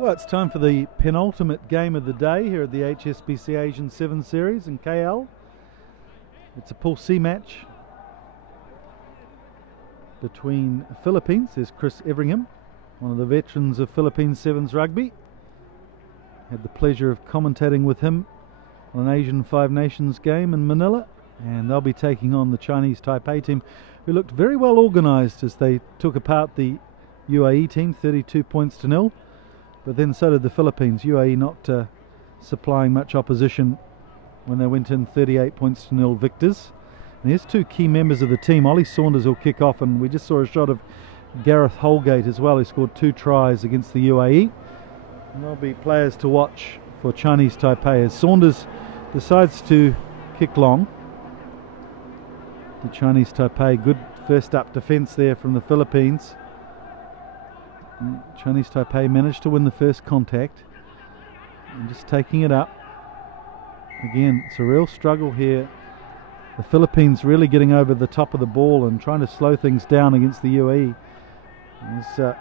Well, it's time for the penultimate game of the day here at the HSBC Asian 7 Series in KL. It's a Pool C match between Philippines. There's Chris Everingham, one of the veterans of Philippines Sevens rugby. Had the pleasure of commentating with him on an Asian Five Nations game in Manila, and they'll be taking on the Chinese Taipei team, who looked very well organised as they took apart the UAE team, 32 points to 0. But then so did the Philippines. UAE not supplying much opposition when they went in 38 points to 0 victors. And here's two key members of the team. Ollie Saunders will kick off, and we just saw a shot of Gareth Holgate as well, who scored 2 tries against the UAE. And there'll be players to watch for Chinese Taipei as Saunders decides to kick long. The Chinese Taipei, good first up defence there from the Philippines. Chinese Taipei managed to win the first contact and just taking it up. Again, it's a real struggle here. The Philippines really getting over the top of the ball and trying to slow things down against the UAE. There's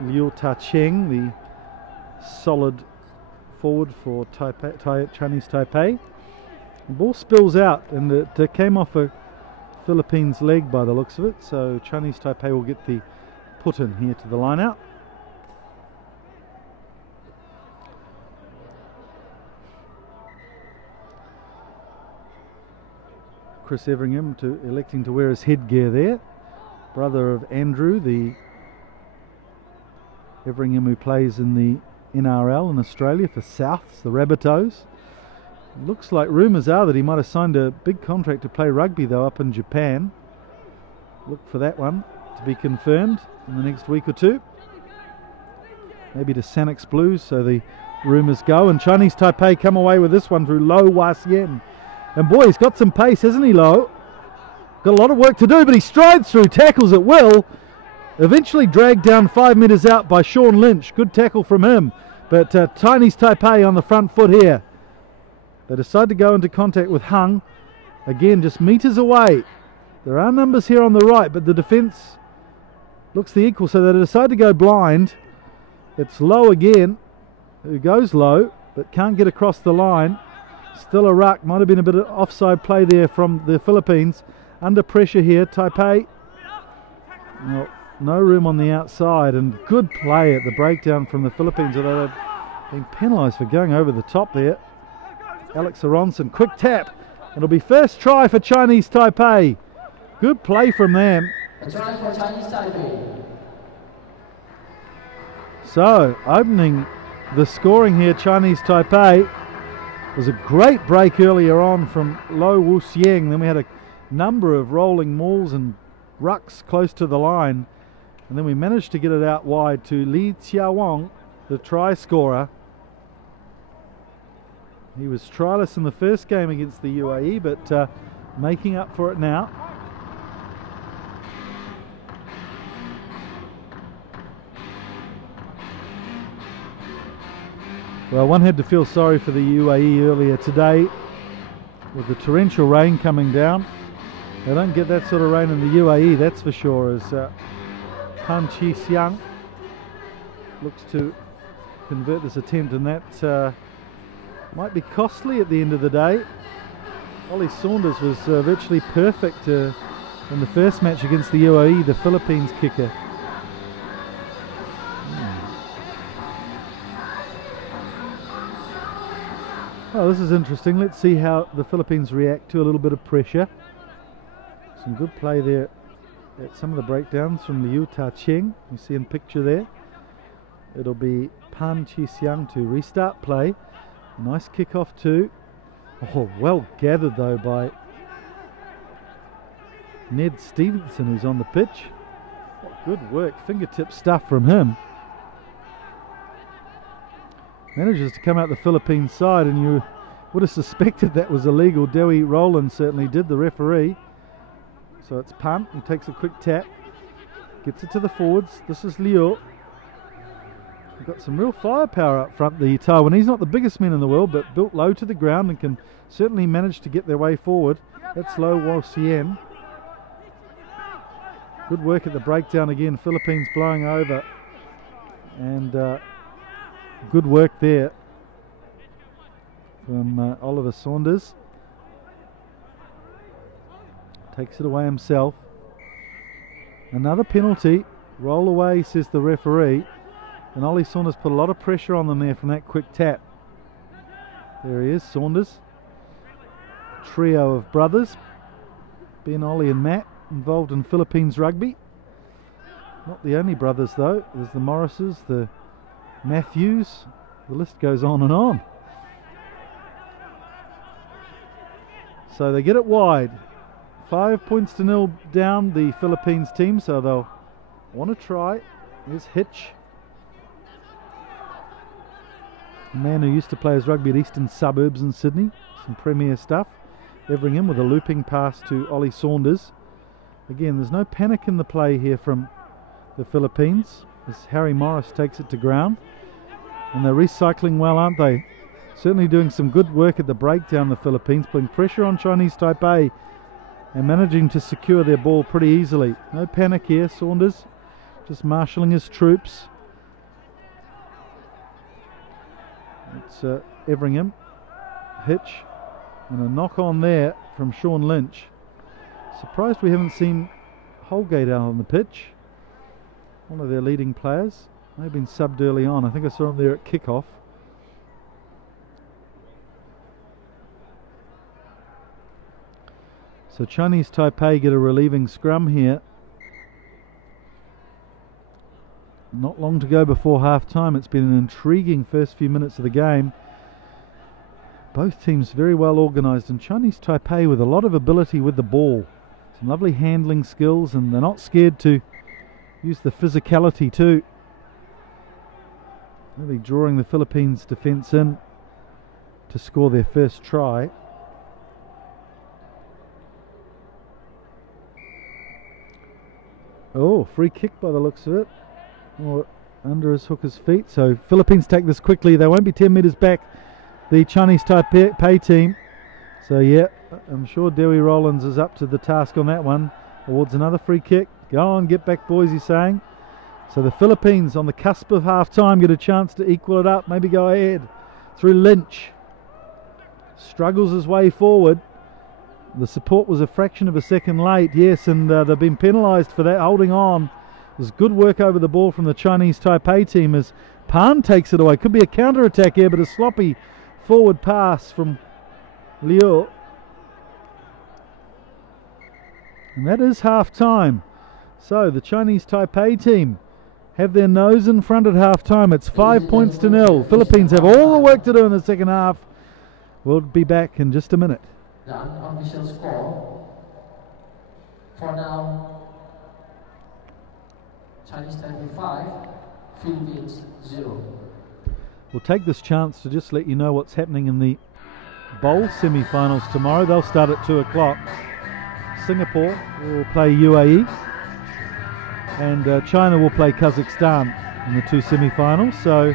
Liu Ta-cheng, the solid forward for Chinese Taipei. The ball spills out and it came off a Philippines leg by the looks of it, so Chinese Taipei will get the put in here to the line out. Chris Everingham electing to wear his headgear there. Brother of Andrew, the Everingham who plays in the NRL in Australia for Souths, the Rabbitohs. Looks like rumours are that he might have signed a big contract to play rugby though up in Japan. Look for that one to be confirmed in the next week or two. Maybe to Sanix Blues, so the rumours go. And Chinese Taipei come away with this one through Lo Wasien. And boy, he's got some pace, hasn't he, Lo? Got a lot of work to do, but he strides through, tackles at will. Eventually dragged down 5 metres out by Sean Lynch. Good tackle from him. But Chinese Taipei on the front foot here. They decide to go into contact with Hung. Again, just metres away. There are numbers here on the right, but the defence looks the equal, so they decide to go blind. It's Low again, who goes low, but can't get across the line. Still a ruck, might have been a bit of offside play there from the Philippines. Under pressure here, Taipei. Well, no room on the outside, and good play at the breakdown from the Philippines, although they've been penalised for going over the top there. Alex Aronson, quick tap. It'll be first try for Chinese Taipei. Good play from them. A try for Chinese Taipei. So, opening the scoring here, Chinese Taipei. Was a great break earlier on from Lo Wuxieng. Then we had a number of rolling mauls and rucks close to the line. And then we managed to get it out wide to Li Chiawang, the try scorer. He was tryless in the first game against the UAE, but making up for it now. Well, one had to feel sorry for the UAE earlier today with the torrential rain coming down. They don't get that sort of rain in the UAE, that's for sure, as Pan Chi Siang looks to convert this attempt, and that might be costly at the end of the day. Ollie Saunders was virtually perfect in the first match against the UAE, the Philippines kicker. Oh, this is interesting. Let's see how the Philippines react to a little bit of pressure. Some good play there at some of the breakdowns from Liu Ta-cheng. You see in picture there. It'll be Pan Chi Siang to restart play. Nice kickoff too. Oh, well gathered though by Ned Stevenson, who's on the pitch. What good work, fingertip stuff from him. Manages to come out the Philippines side, and you would have suspected that was illegal. Dewi Rowland certainly did, the referee. So it's Pan, and takes a quick tap. Gets it to the forwards. This is Liu. They've got some real firepower up front, the Taiwanese. Not the biggest men in the world, but built low to the ground and can certainly manage to get their way forward. That's Lo Wuxieng. Good work at the breakdown again. Philippines blowing over. And Good work there from Oliver Saunders. Takes it away himself. Another penalty. Roll away, says the referee. And Ollie Saunders put a lot of pressure on them there from that quick tap. There he is, Saunders. Trio of brothers, Ben, Ollie and Matt, involved in Philippines rugby. Not the only brothers though. There's the Morrises, the Matthews. The list goes on and on. So they get it wide. 5 points to 0 down, the Philippines team, so they'll want to try. Here's Hitch. A man who used to play his rugby at Eastern Suburbs in Sydney. Some premier stuff. Everingham with a looping pass to Ollie Saunders. Again, there's no panic in the play here from the Philippines as Harry Morris takes it to ground. And they're recycling well, aren't they? Certainly doing some good work at the breakdown, the Philippines, putting pressure on Chinese Taipei and managing to secure their ball pretty easily. No panic here, Saunders just marshalling his troops. It's Everingham, Hitch, and a knock on there from Sean Lynch. Surprised we haven't seen Holgate out on the pitch. One of their leading players. May have been subbed early on. I think I saw him there at kickoff. So Chinese Taipei get a relieving scrum here. Not long to go before half time. It's been an intriguing first few minutes of the game. Both teams very well organised, and Chinese Taipei with a lot of ability with the ball. Some lovely handling skills, and they're not scared to use the physicality too. Really drawing the Philippines defence in to score their first try. Oh, free kick by the looks of it. Or under his hooker's feet. So Philippines take this quickly. They won't be 10 metres back, the Chinese Taipei team. So yeah, I'm sure Dewey Rollins is up to the task on that one. Awards another free kick. Go on, get back boys, he's saying. So the Philippines on the cusp of half time get a chance to equal it up, maybe go ahead. Through Lynch. Struggles his way forward. The support was a fraction of a second late, yes, and they've been penalised for that, holding on. There's good work over the ball from the Chinese Taipei team as Pan takes it away. Could be a counter-attack here, but a sloppy forward pass from Liu. And that is half-time. So the Chinese Taipei team have their nose in front at half-time. It's 5 points to 0. Philippines have all the work to do in the second half. We'll be back in just a minute. The unofficial score for now: Chinese Taipei 5, Philippines 0. We'll take this chance to just let you know what's happening in the bowl semi-finals tomorrow. They'll start at 2 o'clock. Singapore will play UAE, and China will play Kazakhstan in the 2 semi-finals. So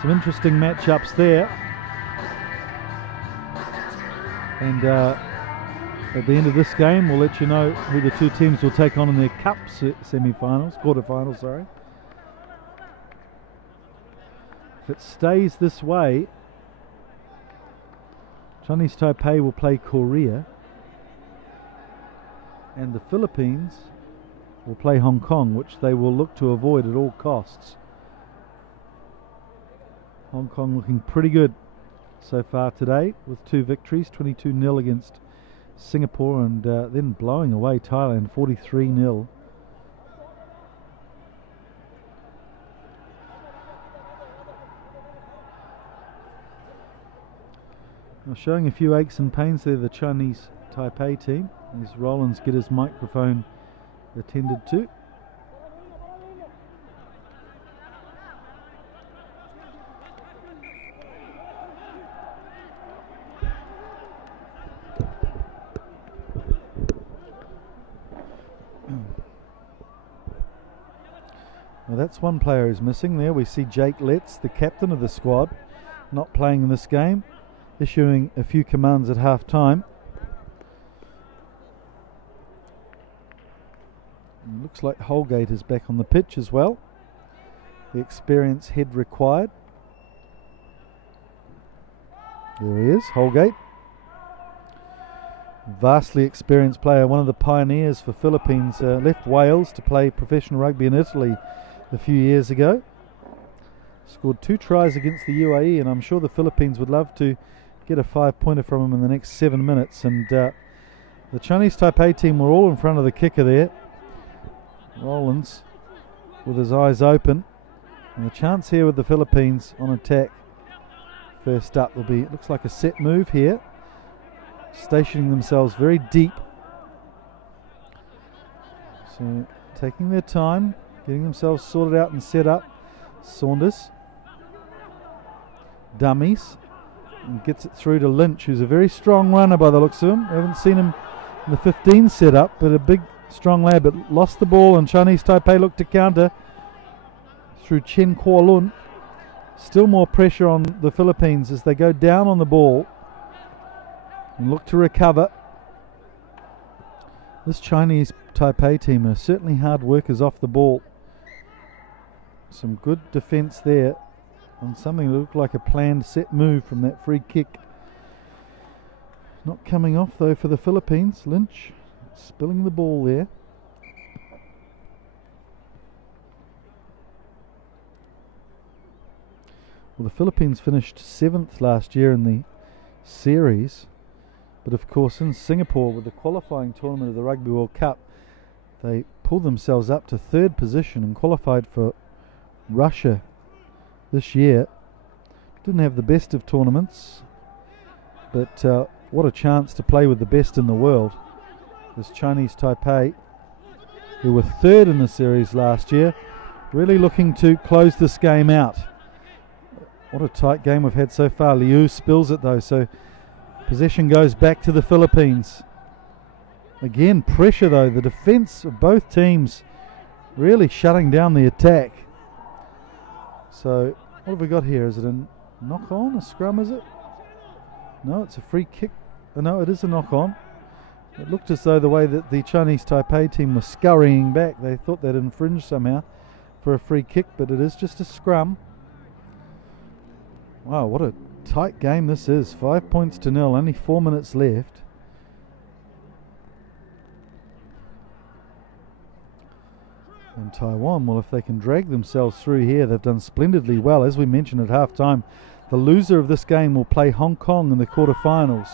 some interesting matchups there. And at the end of this game, we'll let you know who the 2 teams will take on in their cup semi-finals, quarter-finals, sorry. If it stays this way, Chinese Taipei will play Korea, and the Philippines will play Hong Kong, which they will look to avoid at all costs. Hong Kong looking pretty good so far today with 2 victories, 22-0 against Singapore, and then blowing away Thailand 43-0. Now showing a few aches and pains there, the Chinese Taipei team, as Rollins get his microphone attended to. Well, that's one player who's missing there. We see Jake Letts, the captain of the squad, not playing in this game, issuing a few commands at half time. Looks like Holgate is back on the pitch as well. the experience head required. There he is, Holgate. Vastly experienced player, one of the pioneers for Philippines. Left Wales to play professional rugby in Italy a few years ago. Scored 2 tries against the UAE, and I'm sure the Philippines would love to get a 5-pointer from him in the next 7 minutes. And the Chinese Taipei team were all in front of the kicker there. Rollins with his eyes open. And the chance here with the Philippines on attack. First up will be, it looks like a set move here. Stationing themselves very deep. So taking their time, getting themselves sorted out and set up. Saunders. Dummies. And gets it through to Lynch, who's a very strong runner by the looks of him. I haven't seen him in the 15 set up, but a big strong lad, but lost the ball, and Chinese Taipei looked to counter through Chen Kuo-lun. Still more pressure on the Philippines as they go down on the ball and look to recover. This Chinese Taipei team are certainly hard workers off the ball. Some good defence there on something that looked like a planned set move from that free kick. Not coming off though for the Philippines. Lynch spilling the ball there. Well, the Philippines finished 7th last year in the series, but of course in Singapore with the qualifying tournament of the Rugby World Cup, they pulled themselves up to 3rd position and qualified for Russia this year. Didn't have the best of tournaments, but what a chance to play with the best in the world. This Chinese Taipei, who were 3rd in the series last year, really looking to close this game out. What a tight game we've had so far. Liu spills it though, so possession goes back to the Philippines. Again, pressure though. The defence of both teams really shutting down the attack. So what have we got here? Is it a knock on? A scrum, is it? No, it's a free kick. Oh, no, it is a knock on. It looked as though the way that the Chinese Taipei team was scurrying back, they thought they'd infringed somehow for a free kick, but it is just a scrum. Wow, what a tight game this is. 5 points to 0, only 4 minutes left. And Taiwan, well, if they can drag themselves through here, they've done splendidly well. As we mentioned at half-time, the loser of this game will play Hong Kong in the quarterfinals.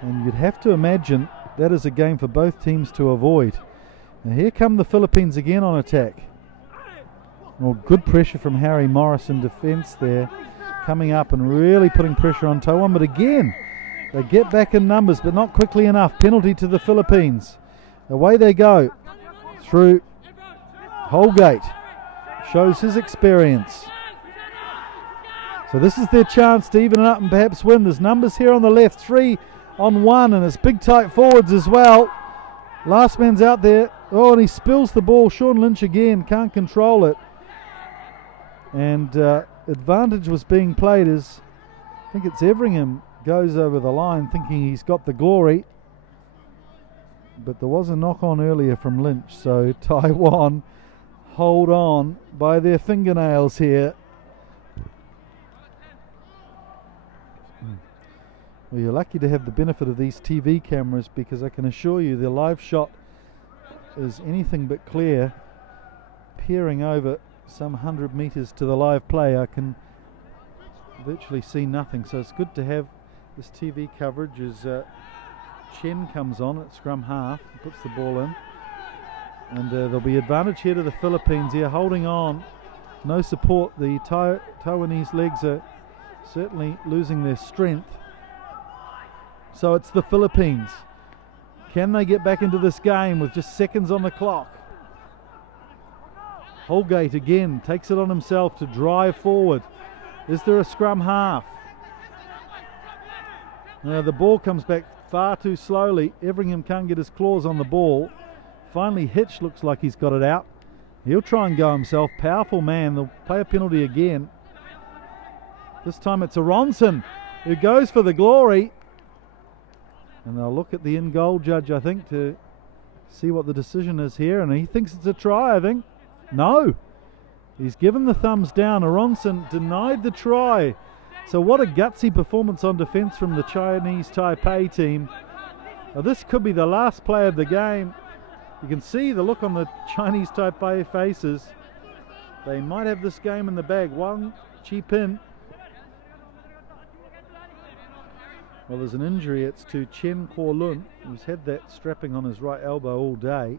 And you'd have to imagine that is a game for both teams to avoid. Now here come the Philippines again on attack. Well, good pressure from Harry Morris in defence there. Coming up and really putting pressure on Taiwan, but again they get back in numbers, but not quickly enough. Penalty to the Philippines. Away they go through Holgate, shows his experience. So this is their chance to even it up and perhaps win. There's numbers here on the left, 3 on 1, and it's big tight forwards as well. Last man's out there. Oh, and he spills the ball. Sean Lynch again can't control it, and advantage was being played as I think it's Everingham goes over the line thinking he's got the glory, but there was a knock on earlier from Lynch, so Taiwan hold on by their fingernails here. Well, you're lucky to have the benefit of these TV cameras, because I can assure you the live shot is anything but clear. Peering over some 100 metres to the live play, I can virtually see nothing, so it's good to have this TV coverage as Chen comes on at scrum half and puts the ball in, and there'll be advantage here to the Philippines here, holding on, no support. The Taiwanese legs are certainly losing their strength, so it's the Philippines. Can they get back into this game with just seconds on the clock? Holgate again takes it on himself to drive forward. Is there a scrum half? Now the ball comes back far too slowly. Everingham can't get his claws on the ball. Finally Hitch looks like he's got it out. He'll try and go himself. Powerful man. They'll play a penalty again. This time it's Aronson who goes for the glory. And they'll look at the in-goal judge, I think, to see what the decision is here. And he thinks it's a try, I think. No. He's given the thumbs down. Aronson denied the try. So what a gutsy performance on defence from the Chinese Taipei team. Now this could be the last play of the game. You can see the look on the Chinese Taipei faces. They might have this game in the bag. Wang Chi-pin. Well, there's an injury. It's to Chen Kuo-lun, who's had that strapping on his right elbow all day.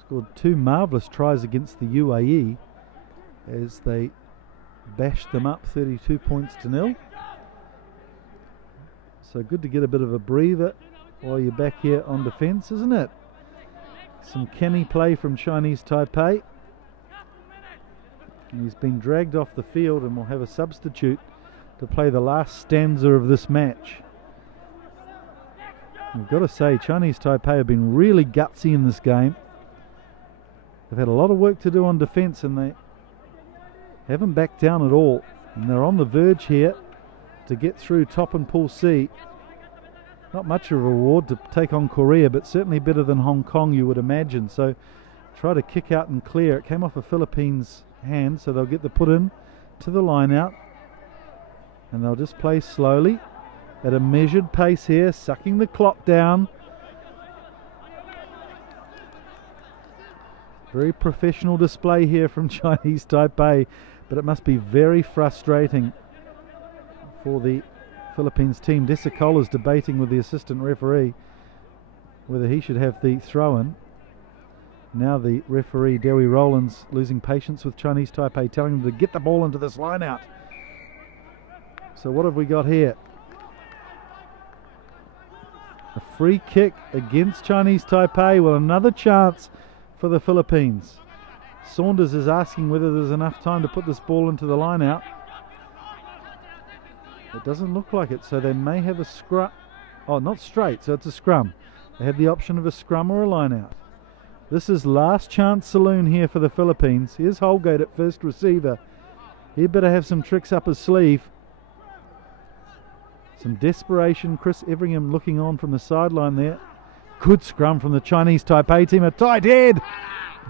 Scored 2 marvellous tries against the UAE as they bashed them up 32 points to 0. So good to get a bit of a breather while you're back here on defence, isn't it? Some canny play from Chinese Taipei. And he's been dragged off the field and will have a substitute to play the last stanza of this match. I've got to say, Chinese Taipei have been really gutsy in this game. They've had a lot of work to do on defence and they haven't backed down at all. And they're on the verge here to get through top and Pool C. Not much of a reward to take on Korea, but certainly better than Hong Kong, you would imagine. So try to kick out and clear. It came off a Philippines hand, so they'll get the put in to the line out. And they'll just play slowly at a measured pace here, sucking the clock down. Very professional display here from Chinese Taipei, but it must be very frustrating for the Philippines team. Desicola's debating with the assistant referee whether he should have the throw-in. Now the referee, Dewi Rowlands, losing patience with Chinese Taipei, telling them to get the ball into this line-out. So what have we got here? A free kick against Chinese Taipei. Well, another chance for the Philippines. Saunders is asking whether there's enough time to put this ball into the line-out. It doesn't look like it, so they may have a scrum. Oh, not straight, so it's a scrum. They had the option of a scrum or a line-out. This is last chance saloon here for the Philippines. Here's Holgate at first receiver. He better have some tricks up his sleeve. Some desperation. Chris Everingham looking on from the sideline there. Good scrum from the Chinese Taipei team. A tight head.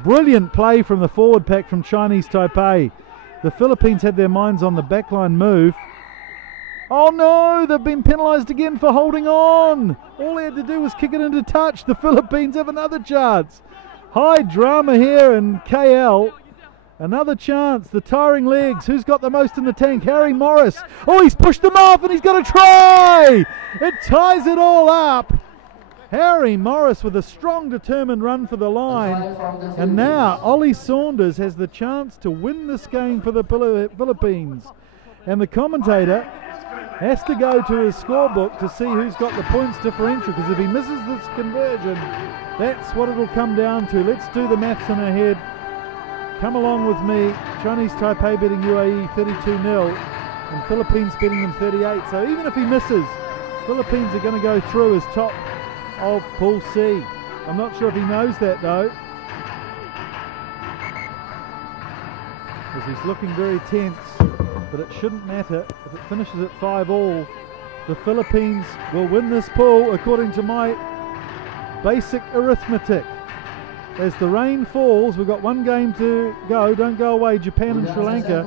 Brilliant play from the forward pack from Chinese Taipei. The Philippines had their minds on the backline move. Oh no, they've been penalised again for holding on. All he had to do was kick it into touch. The Philippines have another chance. High drama here in KL. Another chance. The tiring legs. Who's got the most in the tank? Harry Morris. Oh, he's pushed them off and he's got a try. It ties it all up. Harry Morris with a strong, determined run for the line. And now Ollie Saunders has the chance to win this game for the Philippines. And the commentator has to go to his scorebook to see who's got the points differential, because if he misses this conversion, that's what it'll come down to. Let's do the maths in our head. Come along with me. Chinese Taipei beating UAE 32-0 and Philippines beating them 38. So even if he misses, Philippines are going to go through as top of Pool C. I'm not sure if he knows that though, because he's looking very tense. But it shouldn't matter if it finishes at 5-all. The Philippines will win this pool according to my basic arithmetic. As the rain falls, we've got one game to go. Don't go away, Japan and Sri Lanka.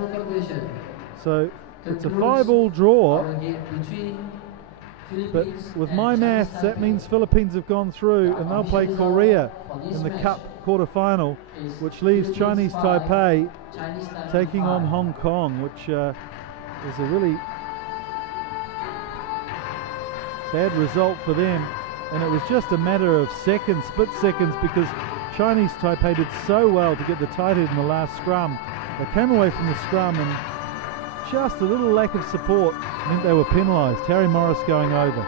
So it's a 5-all draw. But with my maths, that means Philippines have gone through and they'll play Korea in the Cup quarter-final, which leaves Chinese Taipei taking on Hong Kong, which is a really bad result for them. And it was just a matter of seconds, split seconds, because Chinese Taipei did so well to get the tight head in the last scrum. They came away from the scrum and just a little lack of support meant they were penalised. Harry Morris going over.